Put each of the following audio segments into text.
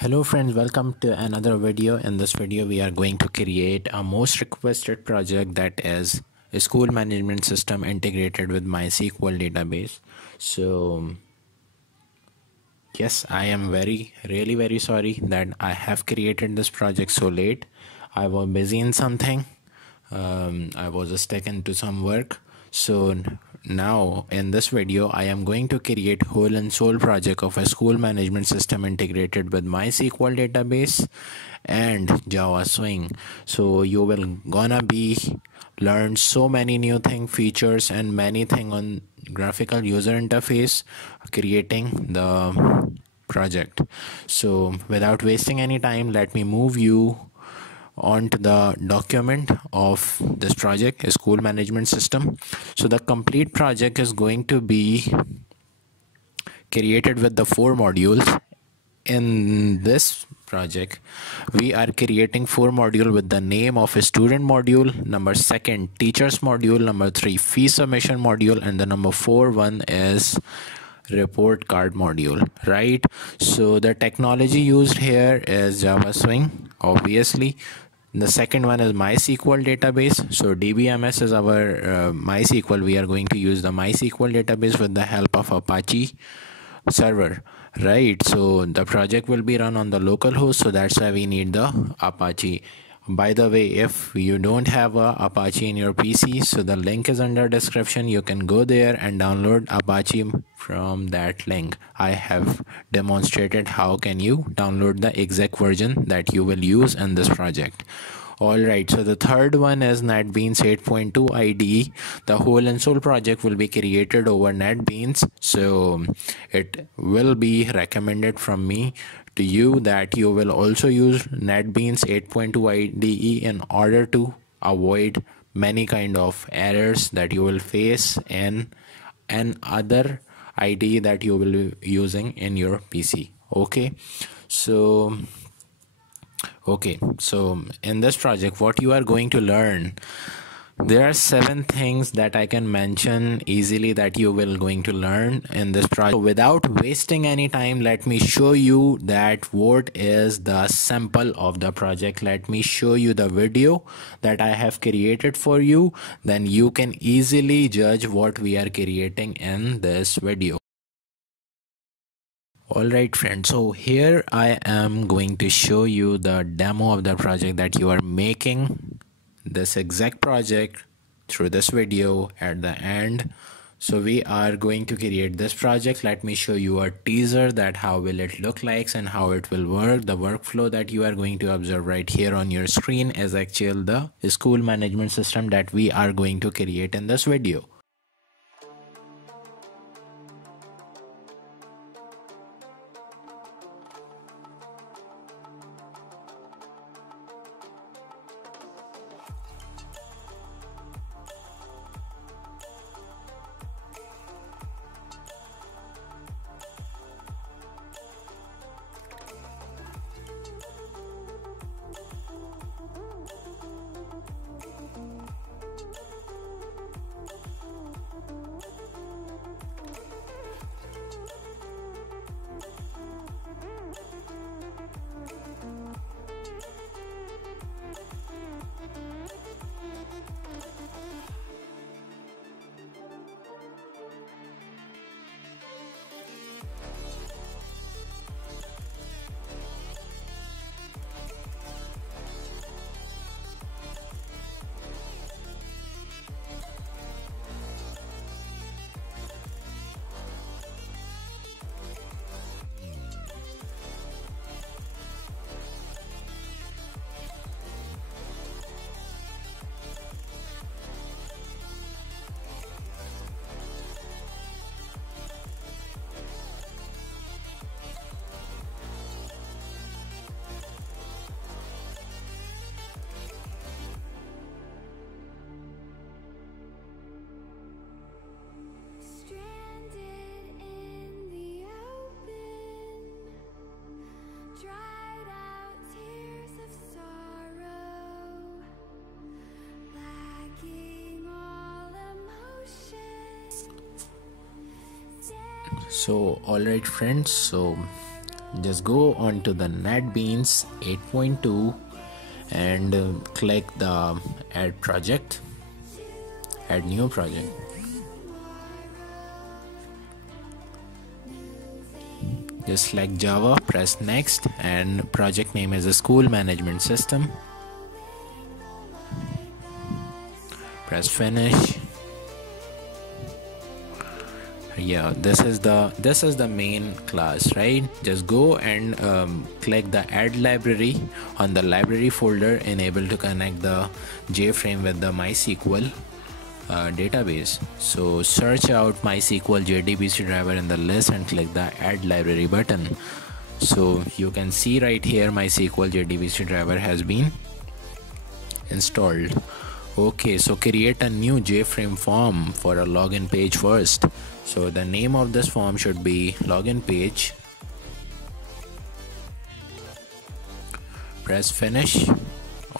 Hello friends, welcome to another video. In this video we are going to create a most requested project, that is a school management system integrated with MySQL database. So yes, I am really very sorry that I have created this project so late. I was busy in something. I was stuck into some work. So now in this video I am going to create whole and sole project of a school management system integrated with MySQL database and JSWING. So you will gonna be learn so many new features and many thing on graphical user interface creating the project. So without wasting any time, let me move you onto the document of this project, a school management system. So the complete project is going to be created with the 4 modules. In this project we are creating 4 modules with the name of a student module, number 2 teachers module, number 3 fee submission module, and the number 4 one is report card module, right? So the technology used here is JavaSwing, obviously. The second one is MySQL database. So DBMS is our MySQL. We are going to use the MySQL database with the help of Apache server, right? So the project will be run on the local host, so that's why we need the Apache. By the way, if you don't have a Apache in your PC, so the link is under description. You can go there and download Apache from that link. I have demonstrated how can you download the exact version that you will use in this project. Alright, so the third one is NETBEANS 8.2 IDE. The whole and sole project will be created over NETBEANS. So it will be recommended from me to you that you will also use NETBEANS 8.2 IDE in order to avoid many kind of errors that you will face in other IDE that you will be using in your PC. Okay, so in this project what you are going to learn, there are 7 things that I can mention easily that you will going to learn in this project. So without wasting any time, let me show you that what is the sample of the project. Let me show you the video that I have created for you, then you can easily judge what we are creating in this video. Alright friends, so here I am going to show you the demo of the project that you are making this exact project through this video at the end. So we are going to create this project. Let me show you a teaser that how will it look like and how it will work. The workflow that you are going to observe right here on your screen is actually the school management system that we are going to create in this video. So alright friends, so just go on to the NetBeans 8.2 and click the add project, add new project. Just select Java, press next, and project name is a school management system. Press finish. Yeah, this is the main class, right? Just go and click the add library on the library folder, enable to connect the JFrame with the MySQL database. So search out MySQL JDBC driver in the list and click the add library button. So you can see right here MySQL JDBC driver has been installed. Okay, so create a new JFrame form for a login page first. So the name of this form should be login page. Press finish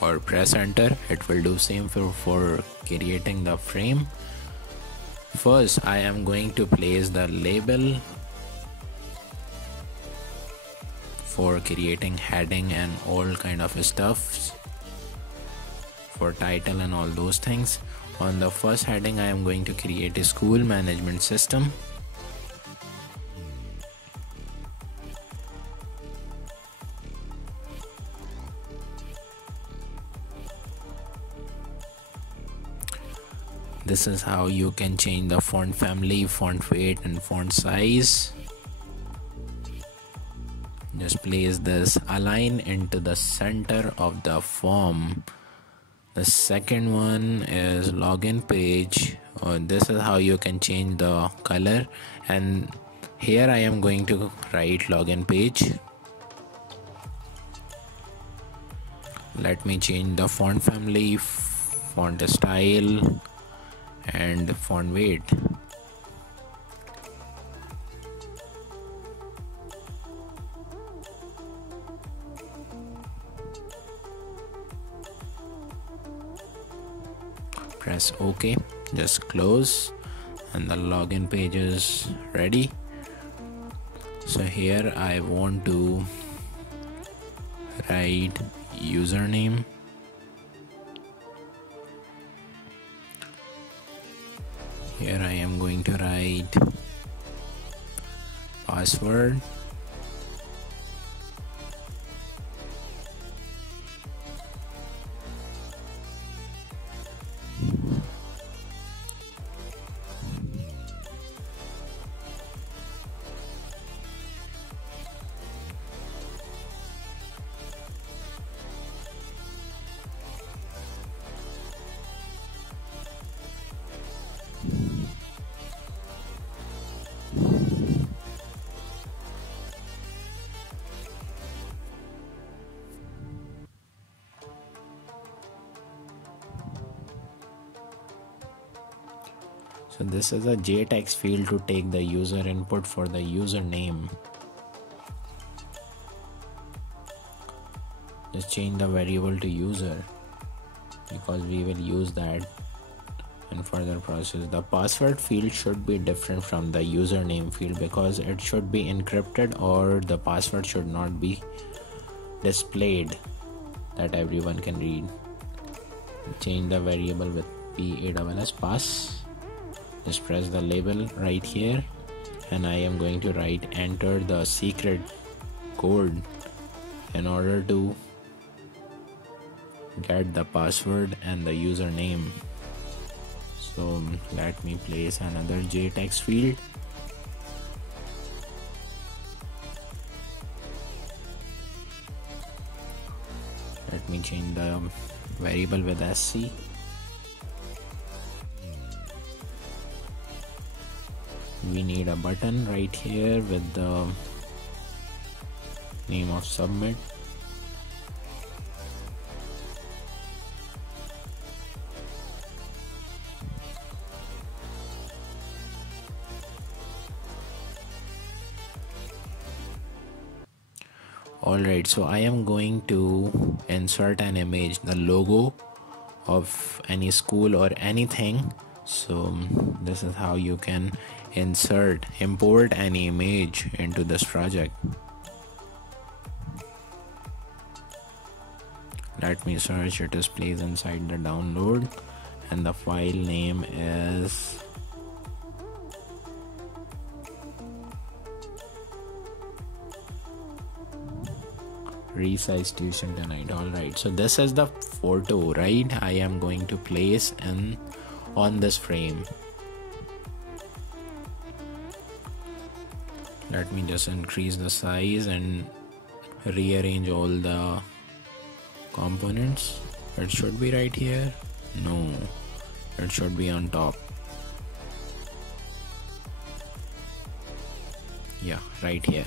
or press enter. It will do same for creating the frame. First I am going to place the label for creating heading and all kind of stuff, for title and all those things. On the first heading I am going to create a school management system. This is how you can change the font family, font weight and font size. Just place this align into the center of the form. The second one is login page. This is how you can change the color, and here I am going to write login page. Let me change the font family, font style and font weight. Press OK, just close, and the login page is ready. So here I want to write username, here I am going to write password, so this is a JTextField to take the user input for the username. Just change the variable to user because we will use that in further process. The password field should be different from the username field because it should be encrypted, or the password should not be displayed that everyone can read. Change the variable with PASS pass. Just press the label right here, and I am going to write enter the secret code in order to get the password and the username. So let me place another JText field. Let me change the variable with SC. We need a button right here with the name of submit. Alright, so I am going to insert an image, the logo of any school or anything. So this is how you can import any image into this project. Let me search. It is placed inside the download, and the file name is resize tuition tonight. Alright, so this is the photo, right? I am going to place in on this frame. Let me just increase the size and rearrange all the components. It should be right here. No, it should be on top. Yeah, right here.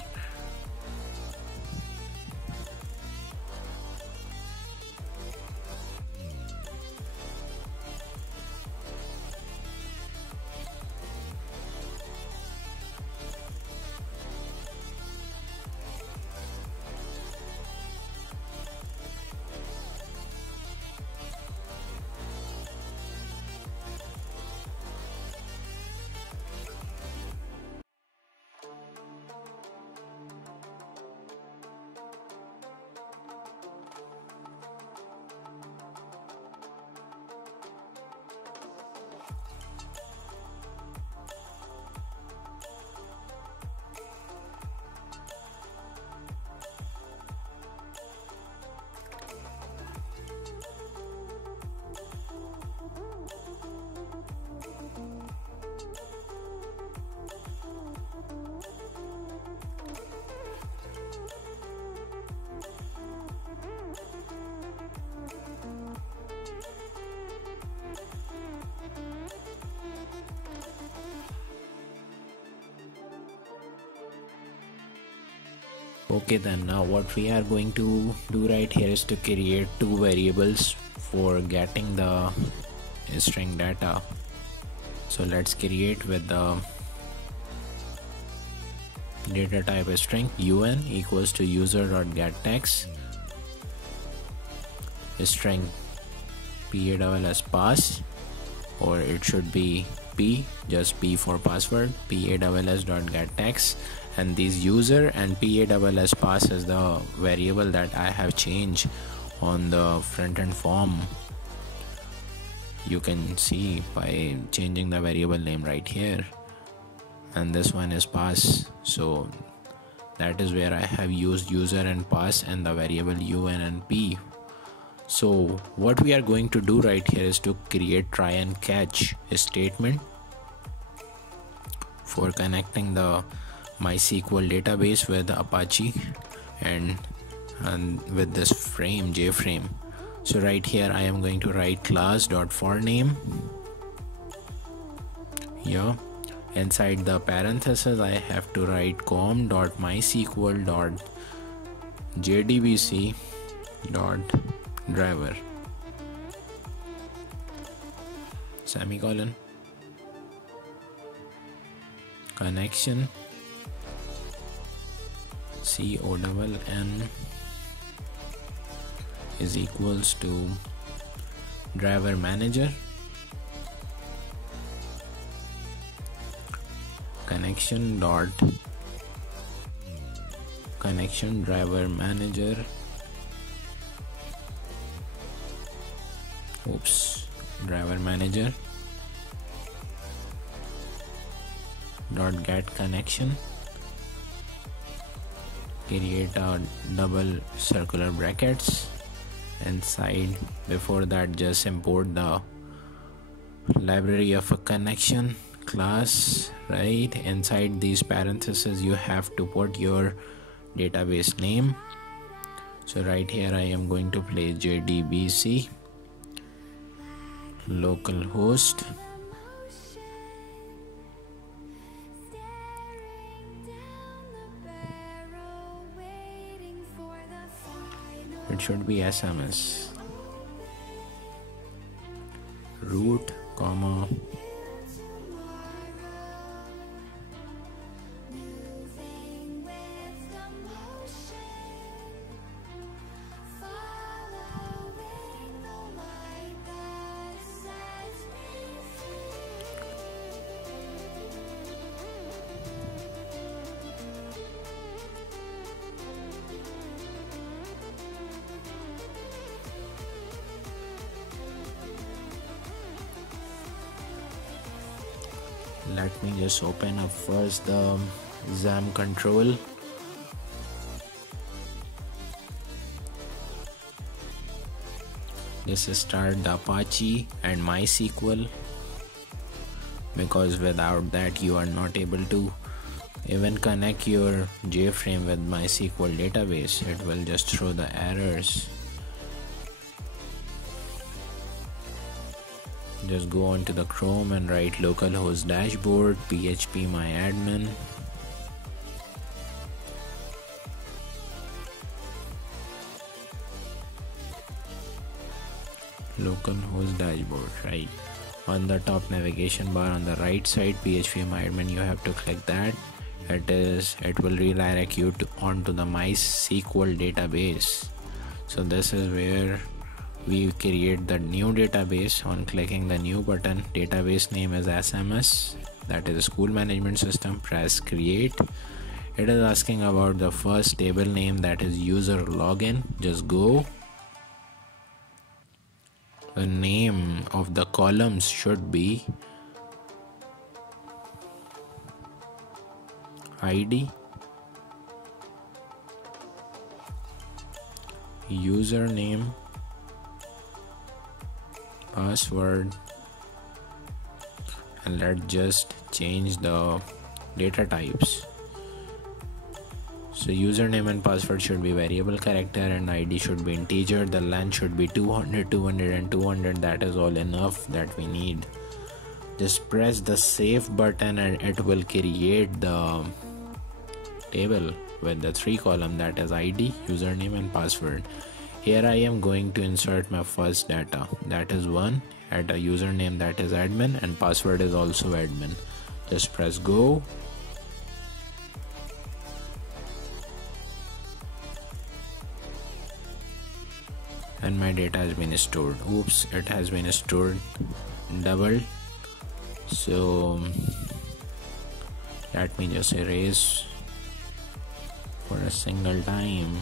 Okay, then now what we are going to do right here is to create two variables for getting the string data. So let's create with the data type string un equals to user.getText string PASS pass, or it should be p, just p for password, PASS.getText. And these user and PASS pass is the variable that I have changed on the front end form. You can see by changing the variable name right here, and this one is pass. So that is where I have used user and pass and the variable un and p. So what we are going to do right here is to create try and catch a statement for connecting the MySQL database with Apache and with this frame jFrame. So right here I am going to write class.forName. Here inside the parenthesis I have to write com.mysql.jdbc.driver semicolon connection CONN is equals to driver manager connection driver manager driver manager dot get connection. Create a double circular brackets inside. Before that, just import the library of a connection class. Right inside these parentheses you have to put your database name. So right here I am going to place JDBC localhost it should be SMS root comma Let me just open up first the XAMPP control. Just start the Apache and MySQL, because without that you are not able to even connect your JFrame with MySQL database. It will just throw the errors. Just go on to the Chrome and write localhost dashboard php myadmin. Localhost dashboard, right? On the top navigation bar on the right side, php myadmin, you have to click that. It will redirect you onto the MySQL database. So this is where we create the new database. On clicking the new button, database name is SMS, that is school management system. Press create. It is asking about the first table name, that is user login. Just go. The name of the columns should be ID, username, password, and let's just change the data types. So username and password should be variable character and ID should be integer. The length should be 200, 200 and 200. That is all enough that we need. Just press the save button and it will create the table with the 3 columns, that is ID, username and password. Here I am going to insert my first data, that is 1, add a username, that is admin, and password is also admin. Just press go. And my data has been stored. Oops, it has been stored double. So let me just erase for a single time.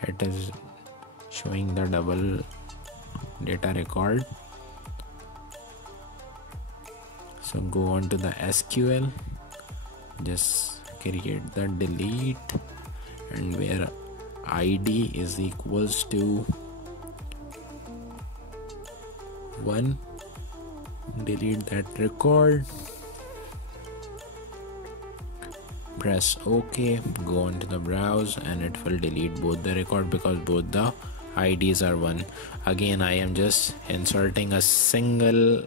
It is showing the double data record. So go on to the SQL, just create the delete, and where ID is equals to 1, delete that record. Press OK, go on to the browse, and it will delete both the record because both the IDs are 1. Again, I am just inserting a single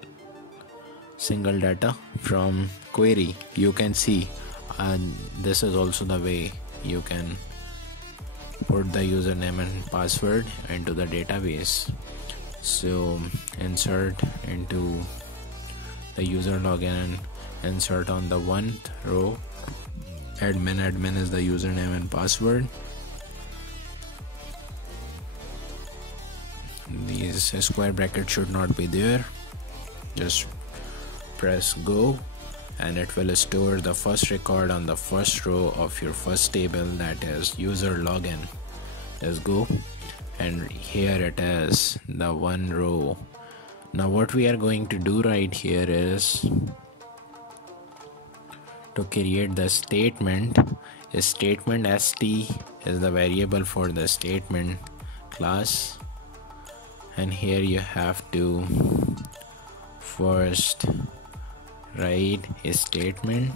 data from query. You can see, and this is also the way you can put the username and password into the database. So insert into the user login and insert on the 1th row admin is the username and password. These square brackets should not be there. Just press go and it will store the first record on the first row of your first table, that is user login. Let's go, and here it is, the 1 row. Now what we are going to do right here is to create the statement. Statement st is the variable for the statement class, and here you have to first write a statement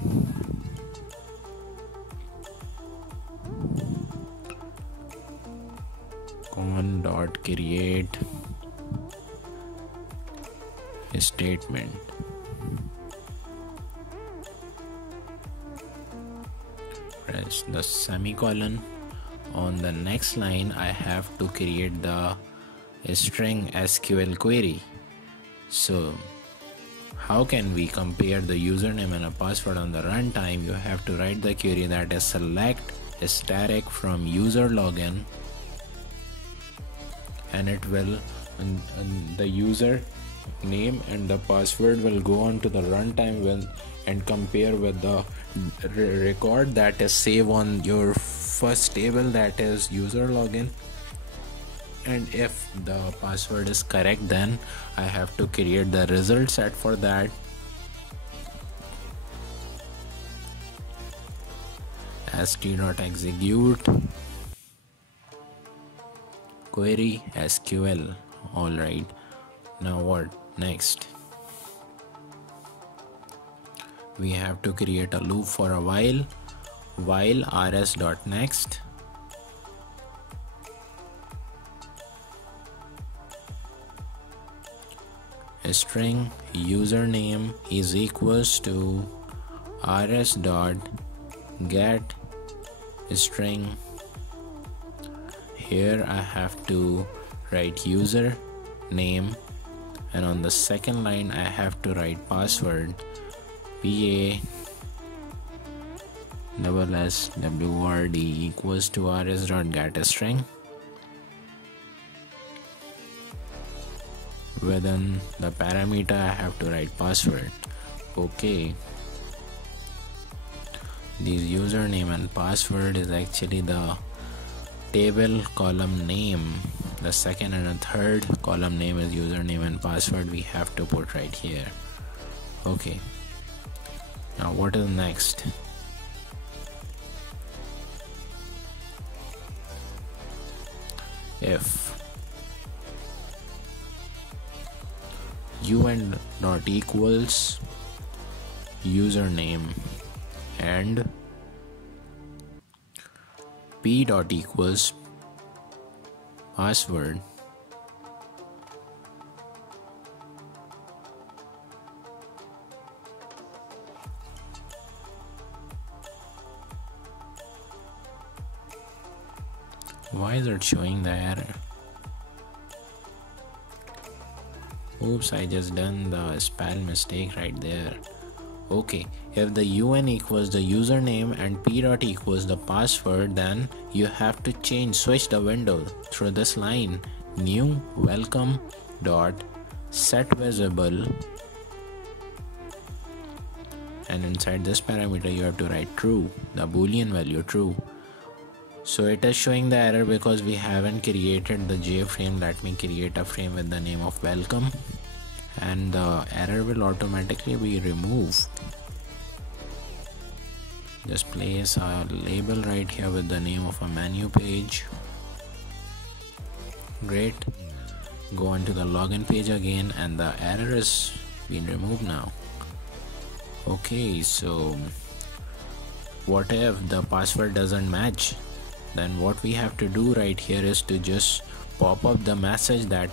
con.create a statement. Press the semicolon. On the next line I have to create the string SQL query. So how can we compare the username and a password on the runtime? You have to write the query, that is select static from user login, and it will and the user name and the password will go on to the runtime and compare with the record that is saved on your first table, that is user login. And if the password is correct, then I have to create the result set for that. st.execute query SQL. Alright, now what next? We have to create a loop for a while rs.next, string username is equals to rs.get string. Here I have to write user name, and on the second line I have to write password PASSWORD equals to rs.get string. Within the parameter I have to write password. Okay, this username and password is actually the table column name. The second and the third column name is username and password. We have to put right here. Okay, now what is next? If un dot equals username and p dot equals password, why is it showing the error? Oops, I just done the spell mistake right there. Okay, if the un equals the username and p dot equals the password, then you have to switch the window through this line, new welcome dot set visible, and inside this parameter you have to write true, the boolean value true. So it is showing the error because we haven't created the jFrame. Let me create a frame with the name of welcome, and the error will automatically be removed. Just place a label right here with the name of a menu page. Great. Go on to the login page again, and the error is been removed now. Okay, so what if the password doesn't match? Then what we have to do right here is to just pop up the message that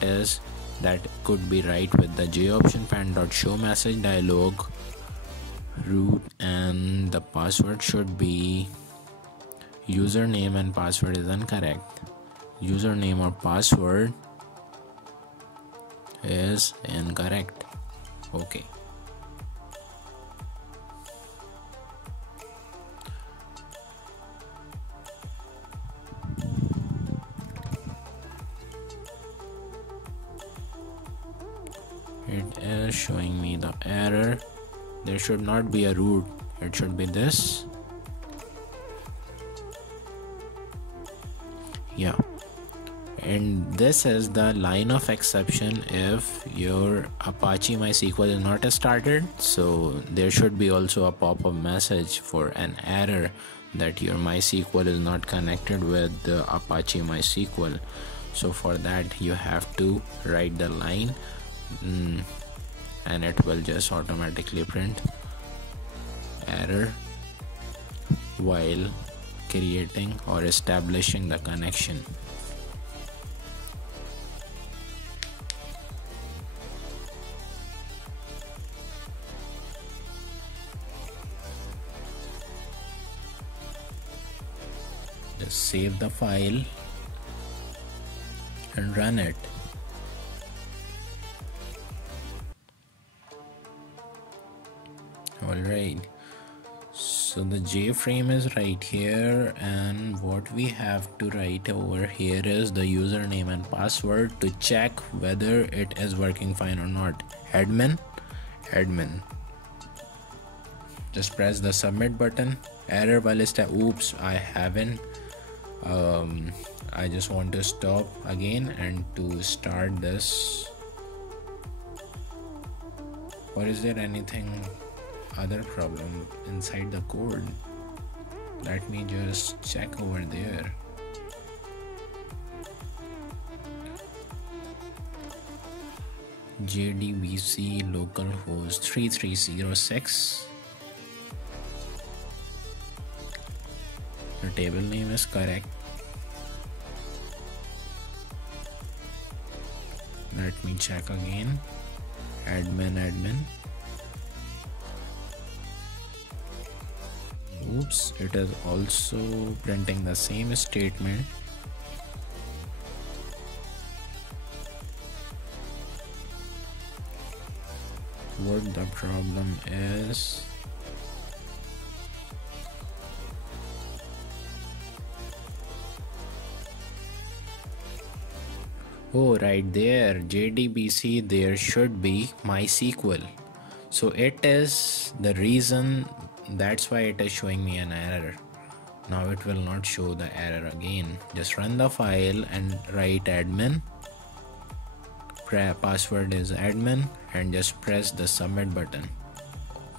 could be right with the jOptionPan.show message dialog root, and the password should be username and password is incorrect. Username or password is incorrect. Okay. It is showing me the error. There should not be a root, it should be this. Yeah, and this is the line of exception if your Apache MySQL is not started. So there should be also a pop-up message for an error that your MySQL is not connected with the Apache MySQL. So for that you have to write the line, and it will just automatically print error while creating or establishing the connection. Just save the file and run it. Alright, So the JFrame is right here, and what we have to write over here is the username and password to check whether it is working fine or not. Admin. Just press the submit button. Error वाले oops, I haven't. I just want to stop again and to start this. Or is there anything other problem inside the code? Let me just check over there. JDBC localhost 3306. The table name is correct. Let me check again. Admin. Oops, it is also printing the same statement. What the problem is? Oh, right there, JDBC, there should be MySQL. So it is the reason, that's why it is showing me an error. Now it will not show the error again. Just run the file and write admin. Password is admin and just press the submit button.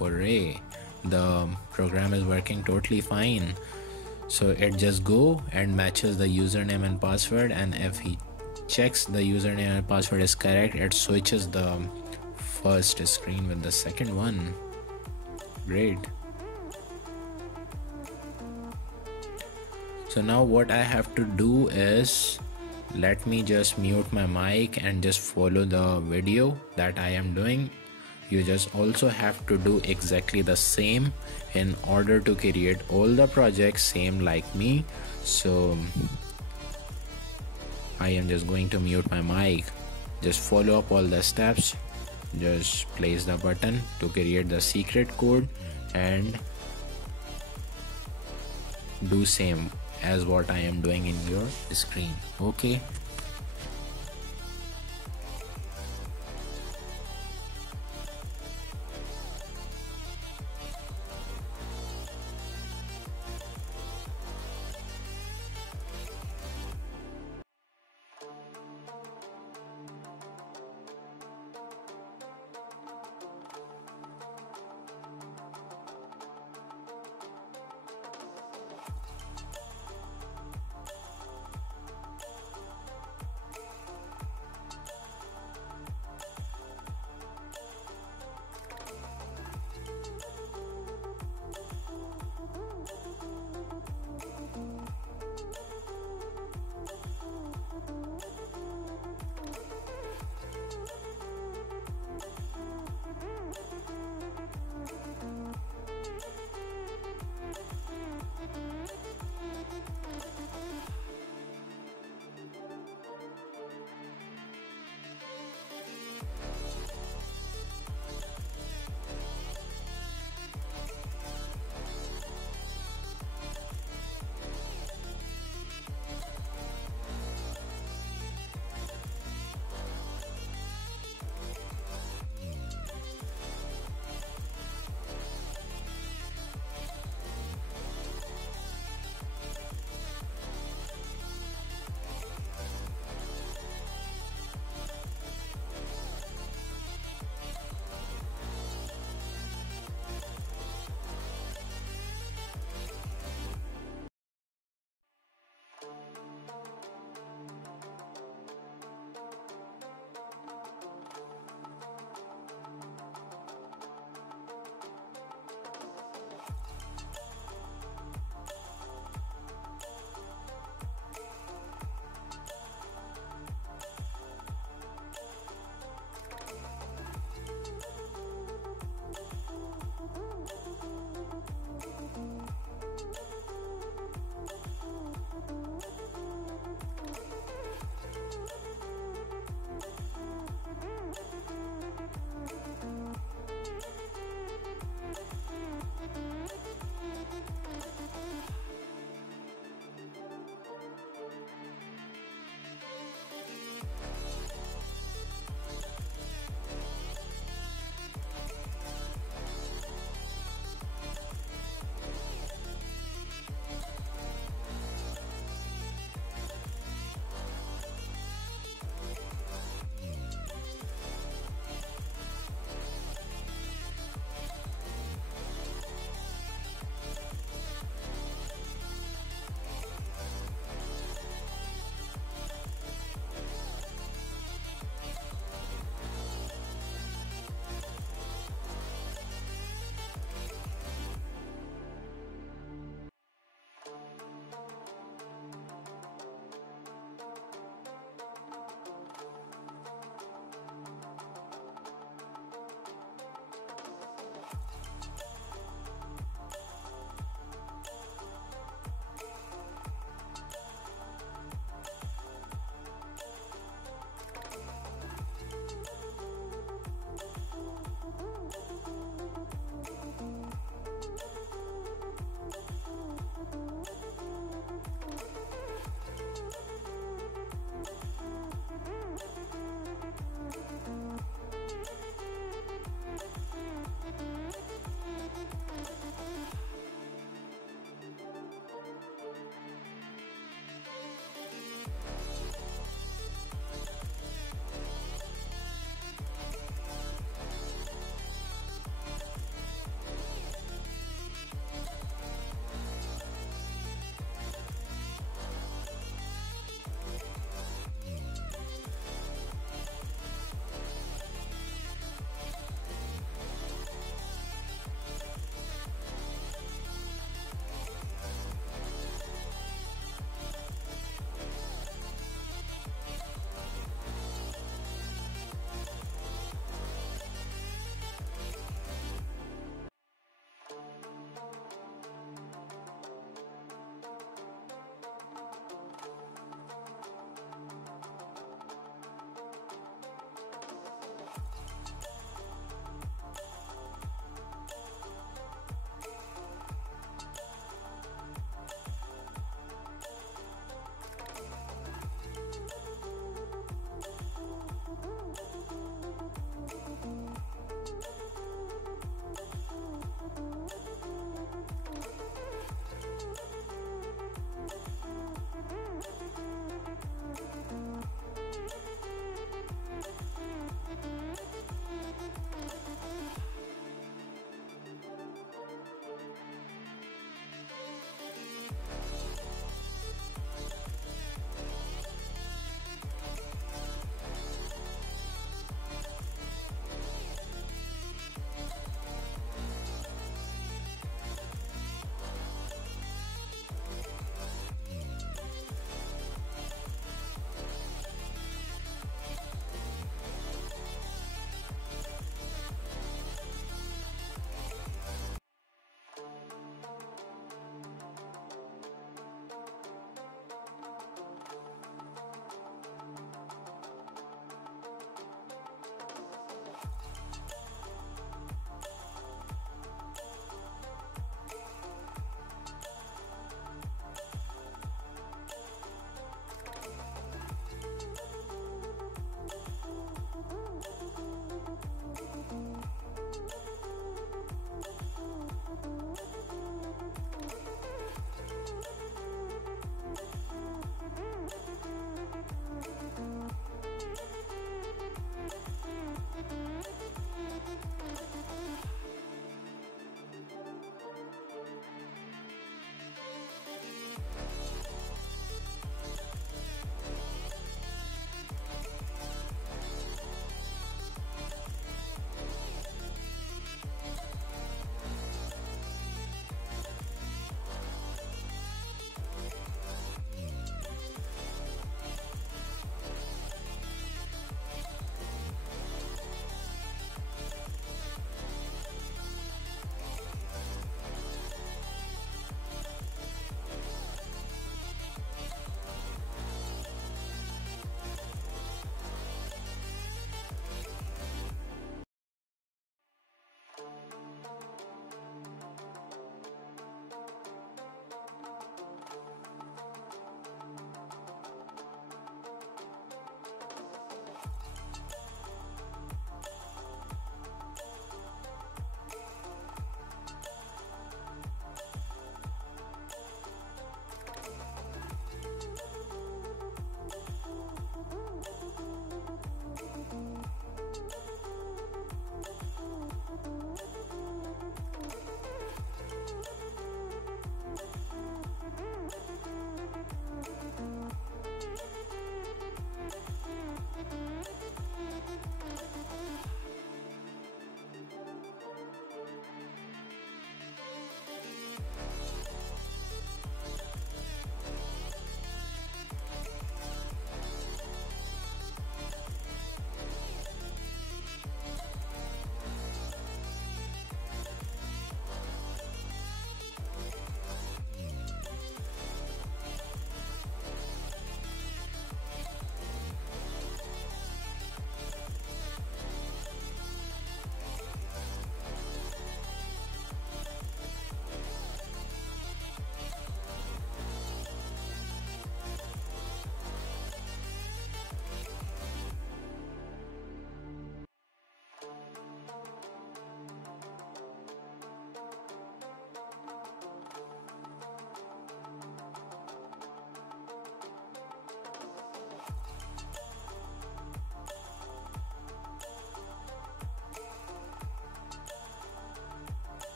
Hooray! The program is working totally fine. So it just go and matches the username and password, and if he checks the username and password is correct, it switches the first screen with the second one. Great. So now what I have to do is, let me just mute my mic and just follow the video that I am doing. You just also have to do exactly the same in order to create all the projects same like me. So I am just going to mute my mic. Just follow up all the steps. Just place the button to create the secret code and do same as what I am doing in your screen. Okay.